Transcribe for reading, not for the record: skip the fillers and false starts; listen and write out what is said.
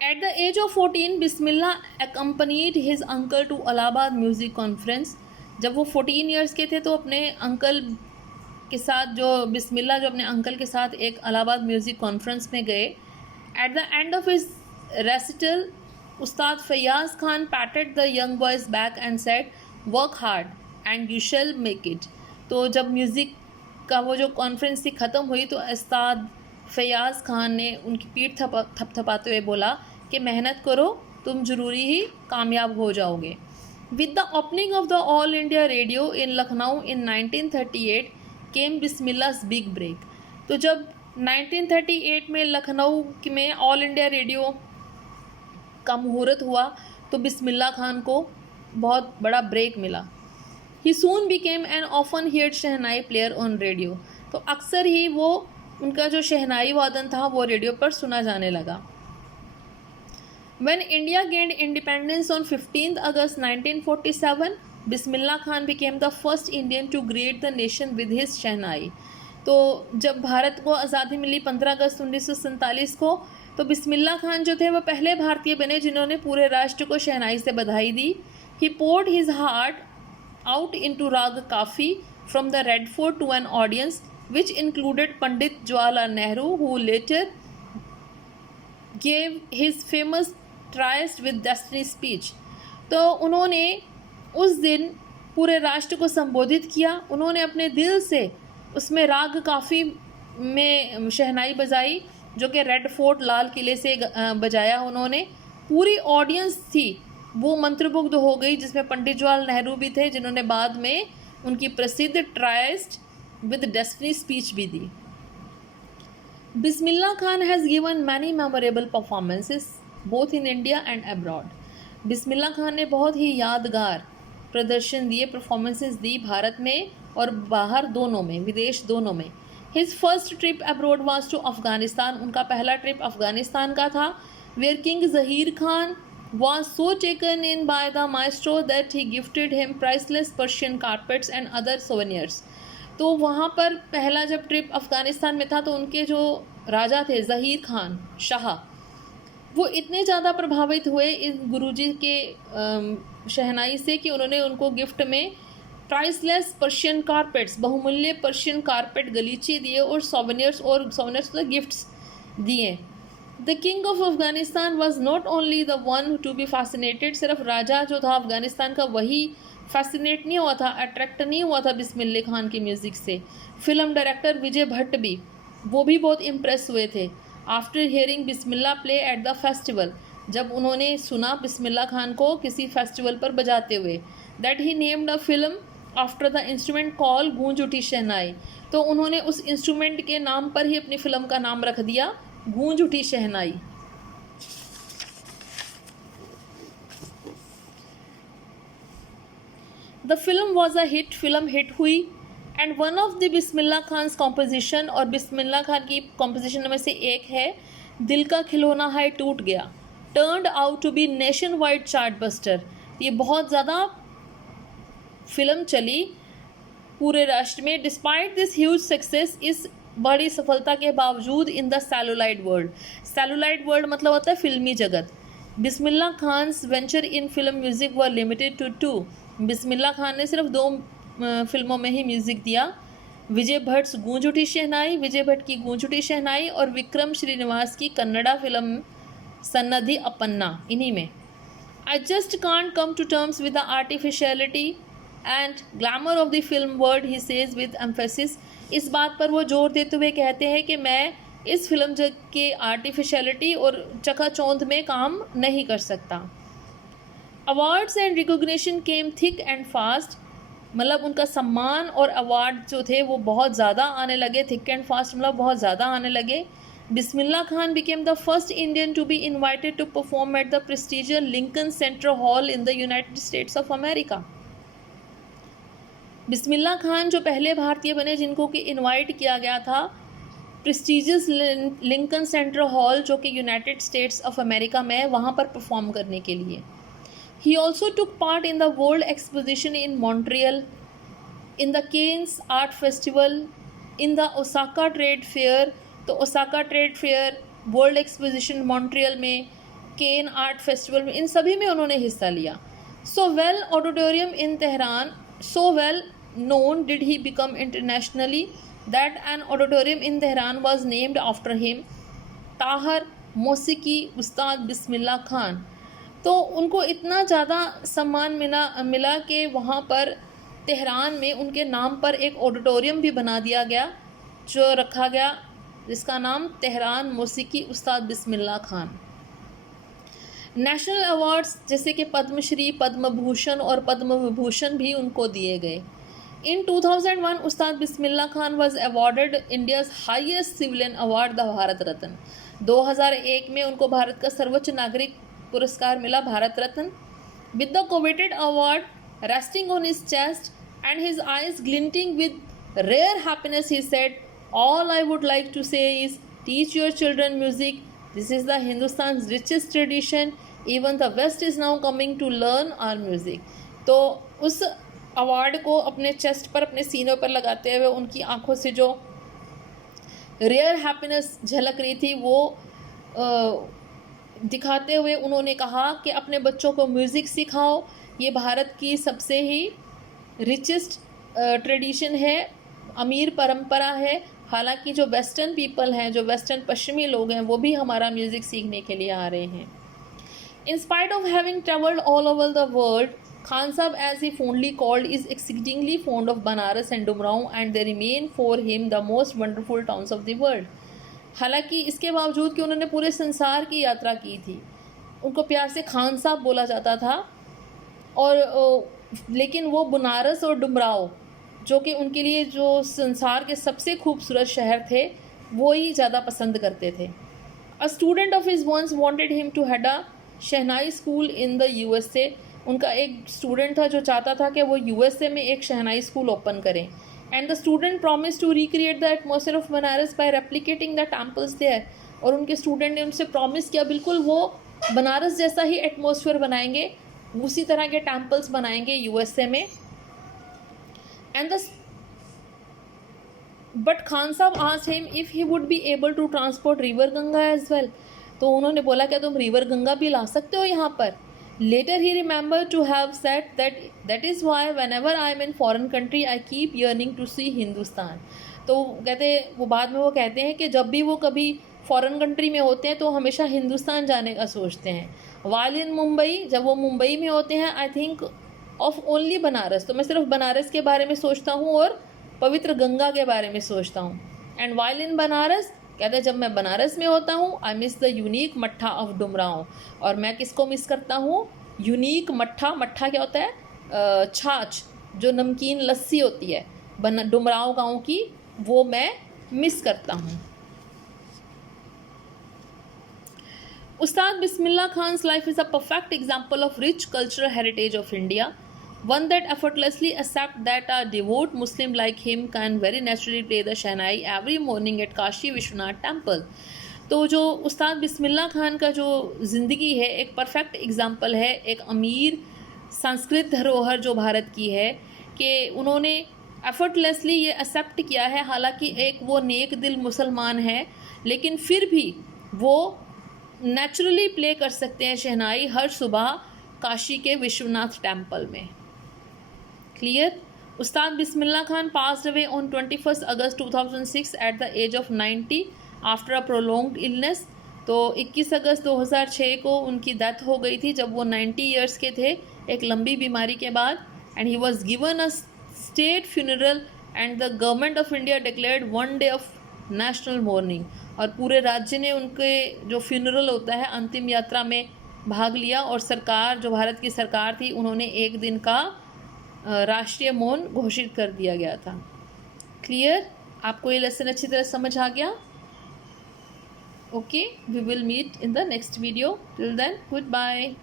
At the age of 14, Bismillah accompanied his uncle to Allahabad music conference. जब वो 14 years के थे तो अपने अंकल के साथ जो बिस्मिल्ला जो अपने अंकल के साथ एक अलाहाबाद म्यूज़िक कॉन्फ्रेंस में गए. At the end of his recital Ustad Faiyaz Khan patted the young boys back and said work hard and you shall make it. तो जब म्यूज़िक का वो जो कॉन्फ्रेंस थी ख़त्म हुई तो उस्ताद फैयाज़ खान ने उनकी पीठ थपथपाते हुए बोला कि मेहनत करो, तुम ज़रूरी ही कामयाब हो जाओगे. With the opening of the All India Radio in Lucknow in 1938 came Bismillah's big break. तो जब 1938 में लखनऊ में ऑल इंडिया रेडियो का मुहूर्त हुआ तो बिस्मिल्ला खान को बहुत बड़ा ब्रेक मिला. He soon became an often heard shehnai player on radio. तो अक्सर ही वो उनका जो शहनाई वादन था वो रेडियो पर सुना जाने लगा. When India gained independence on 15th August 1947, Bismillah Khan became the first Indian to greet the nation with his शहनाई. तो जब भारत को आज़ादी मिली 15 अगस्त 1947 को तो बिस्मिल्ला खान जो थे वो पहले भारतीय बने जिन्होंने पूरे राष्ट्र को शहनाई से बधाई दी. He poured his heart out into राग काफ़ी from the Red Fort to an audience which included Pandit Jawaharlal Nehru, who later gave his famous Tryst with Destiny speech. तो उन्होंने उस दिन पूरे राष्ट्र को संबोधित किया. उन्होंने अपने दिल से उसमें राग काफ़ी में शहनाई बजाई जो कि रेड फोर्ट लाल किले से बजाया उन्होंने. पूरी ऑडियंस थी वो मंत्रमुग्ध हो गई, जिसमें पंडित जवाहरलाल नेहरू भी थे जिन्होंने बाद में उनकी प्रसिद्ध ट्राइस्ट विद डेस्टिनी स्पीच भी दी. Bismillah Khan has given many memorable performances both in India and abroad. Bismillah Khan ने बहुत ही यादगार प्रदर्शन दिए, परफॉर्मेंसेस दी भारत में और बाहर दोनों में, विदेश दोनों में. His first trip abroad was to Afghanistan. उनका पहला ट्रिप अफ़गानिस्तान का था. Where king Zahir Khan was so taken in by the maestro that he gifted him priceless Persian carpets and other souvenirs. तो वहाँ पर पहला जब ट्रिप अफ़गानिस्तान में था तो उनके जो राजा थे ज़हीर खान शाह, वो इतने ज़्यादा प्रभावित हुए इस गुरुजी के शहनाई से कि उन्होंने उनको गिफ्ट में प्राइसलेस पर्शियन कारपेट्स, बहुमूल्य पर्शियन कारपेट गलीचे दिए और सोवेनियर्स मतलब गिफ्ट्स दिए. The king of Afghanistan was not only the one to be fascinated. सिर्फ राजा जो था अफगानिस्तान का वही फैसिनेट नहीं हुआ था, अट्रैक्ट नहीं हुआ था बिस्मिल्ला खान की म्यूज़िक से. फिल्म डायरेक्टर विजय भट्ट भी वो भी बहुत इम्प्रेस हुए थे after hearing Bismillah play at the festival. जब उन्होंने सुना बिस्मिल्ला खान को किसी फेस्टिवल पर बजाते हुए. That he named a film after the instrument call गूंज उठी शहनाई. तो उन्होंने उस इंस्ट्रूमेंट के नाम पर ही अपनी फिल्म का नाम रख दिया, गूंज उठी shehnai. The film was a hit. Film hit हुई and one of the Bismillah Khan composition, और बिस्मिल्ला खान की कॉम्पोजिशन में से एक है दिल का खिलौना है टूट गया, turned out to be nationwide chartbuster. ये बहुत ज़्यादा फिल्म चली पूरे राष्ट्र में. डिस्पाइट दिस ह्यूज सक्सेस, इस बड़ी सफलता के बावजूद in the celluloid world. Celluloid world मतलब होता है फिल्मी जगत. Bismillah Khan's venture in film music were limited to 2. Bismillah Khan ने सिर्फ 2 फिल्मों में ही म्यूज़िक दिया. विजय भट्ट गूंज उठी शहनाई, विजय भट्ट की गूंज उठी शहनाई, और विक्रम श्रीनिवास की कन्नड़ा फिल्म सन्नधी अपन्ना, इन्हीं में. I just can't come to terms with the artificiality and glamour of the film world, he says with emphasis. इस बात पर वो जोर देते हुए कहते हैं कि मैं इस फिल्म जग के आर्टिफिशियलिटी और चकाचौंध में काम नहीं कर सकता. Awards and recognition came thick and fast. मतलब उनका सम्मान और अवार्ड जो थे वो बहुत ज़्यादा आने लगे. थिक एंड फास्ट मतलब बहुत ज़्यादा आने लगे. Bismillah Khan became the first Indian to be invited to perform at the prestigious Lincoln Center hall in the United States of America. Bismillah Khan जो पहले भारतीय बने जिनको कि इनवाइट किया गया था प्रेस्टिजियस लिंकन सेंटर हॉल जो कि यूनाइटेड स्टेट्स ऑफ अमेरिका में, वहाँ पर परफॉर्म करने के लिए. He also took part in the world exposition in Montreal, in the Cannes art festival, in the Osaka trade fair. तो Osaka trade fair, world exposition Montreal में, Cannes art festival में, इन सभी में उन्होंने हिस्सा लिया. So well auditorium in Tehran, so well known did he become internationally that an auditorium in Tehran was named after him, ताहर मौसीकी उस्ताद बिस्मिल्लाह खान. तो उनको इतना ज़्यादा सम्मान मिला कि वहाँ पर तेहरान में उनके नाम पर एक ऑडिटोरियम भी बना दिया गया, जो रखा गया, जिसका नाम Tehran मौसीकी Ustad Bismillah Khan. National awards जैसे कि पद्मश्री, पद्म भूषण और पद्म विभूषण भी उनको दिए गए. In 2001, Ustad Bismillah Khan was awarded India's highest civilian award, the Bharat Ratna. 2001 में उनको भारत का सर्वोच्च नागरिक पुरस्कार मिला, Bharat Ratna. With the coveted award resting on his chest and his eyes glinting with rare happiness, he said, "All I would like to say is, teach your children music. This is the Hindustan's richest tradition. Even the West is now coming to learn our music." तो उस award को अपने chest पर, अपने सीनों पर लगाते हुए उनकी आंखों से जो रेयर हैप्पीनेस झलक रही थी वो दिखाते हुए उन्होंने कहा कि अपने बच्चों को म्यूज़िक सिखाओ, ये भारत की सबसे ही रिचेस्ट ट्रेडिशन है, अमीर परंपरा है. हालांकि जो वेस्टर्न पीपल हैं, जो वेस्टर्न पश्चिमी लोग हैं, वो भी हमारा म्यूज़िक सीखने के लिए आ रहे हैं. In spite of having travelled all over the world, Khan Sahib, as he fondly called, is exceedingly fond of Banaras and Dumraon, and they remain for him the most wonderful towns of the world. हालांकि इसके बावजूद कि उन्होंने पूरे संसार की यात्रा की थी, उनको प्यार से खान साहब बोला जाता था, और लेकिन वो बनारस और डुमराव, जो कि उनके लिए जो संसार के सबसे खूबसूरत शहर थे, वो ही ज़्यादा पसंद करते थे. A student of his once wanted him to head a shehnai school in the USA. उनका एक स्टूडेंट था जो चाहता था कि वो USA में एक शहनाई स्कूल ओपन करें. And the student promise to recreate the atmosphere of Banaras by replicating the temples there. और उनके स्टूडेंट ने उनसे प्रॉमिस किया, बिल्कुल वो बनारस जैसा ही एटमॉस्फेयर बनाएंगे, उसी तरह के टेम्पल्स बनाएंगे USA में. And the but Khan sahab asked him if he would be able to transport river Ganga as well. तो उन्होंने बोला क्या तुम रिवर गंगा भी ला सकते हो यहाँ पर. Later he remembered to have said that is why whenever I am in foreign country I keep yearning to see Hindustan. तो कहते, वो बाद में वो कहते हैं कि जब भी वो कभी फॉरेन कंट्री में होते हैं तो हमेशा हिंदुस्तान जाने का सोचते हैं. While in मुंबई, जब वो मुंबई में होते हैं, I think of only Banaras, तो मैं सिर्फ बनारस के बारे में सोचता हूँ और पवित्र गंगा के बारे में सोचता हूँ. And while in बनारस, कहते हैं जब मैं बनारस में होता हूँ, आई मिस द यूनिक मट्ठा ऑफ डुमराव. और मैं किसको मिस करता हूँ? यूनिक मट्ठा. मट्ठा क्या होता है? छाछ, जो नमकीन लस्सी होती है डुमराव गाँव की, वो मैं मिस करता हूँ. Ustad Bismillah Khan's life is a perfect example of rich cultural heritage of India, one that effortlessly accept that a devout Muslim like him can very naturally play the shehnai every morning at Kashi Vishwanath temple. तो जो उस्ताद बिस्मिल्लाह खान का जो ज़िंदगी है, एक perfect example है, एक अमीर संस्कृत धरोहर जो भारत की है, कि उन्होंने एफर्टलेसली ये एक्सेप्ट किया है. हालांकि एक वो नेक दिल मुसलमान है, लेकिन फिर भी वो नेचुरली प्ले कर सकते हैं शहनाई हर सुबह काशी के विश्वनाथ टेम्पल में. Clear. Ustad Bismillah Khan passed away on 21 August 2006 at the age of 90 after a prolonged illness. तो 21 अगस्त 2006 को उनकी डेथ हो गई थी जब वो 90 ईयर्स के थे, एक लंबी बीमारी के बाद. And he was given a state funeral and the government of India declared 1 day of national morning. और पूरे राज्य ने उनके जो फ्यूनरल होता है, अंतिम यात्रा में भाग लिया, और सरकार, जो भारत की सरकार थी, उन्होंने एक दिन का राष्ट्रीय मौन घोषित कर दिया गया था. क्लियर. आपको ये लेसन अच्छी तरह समझ आ गया? Okay, we will meet in the next video. Till then, good bye.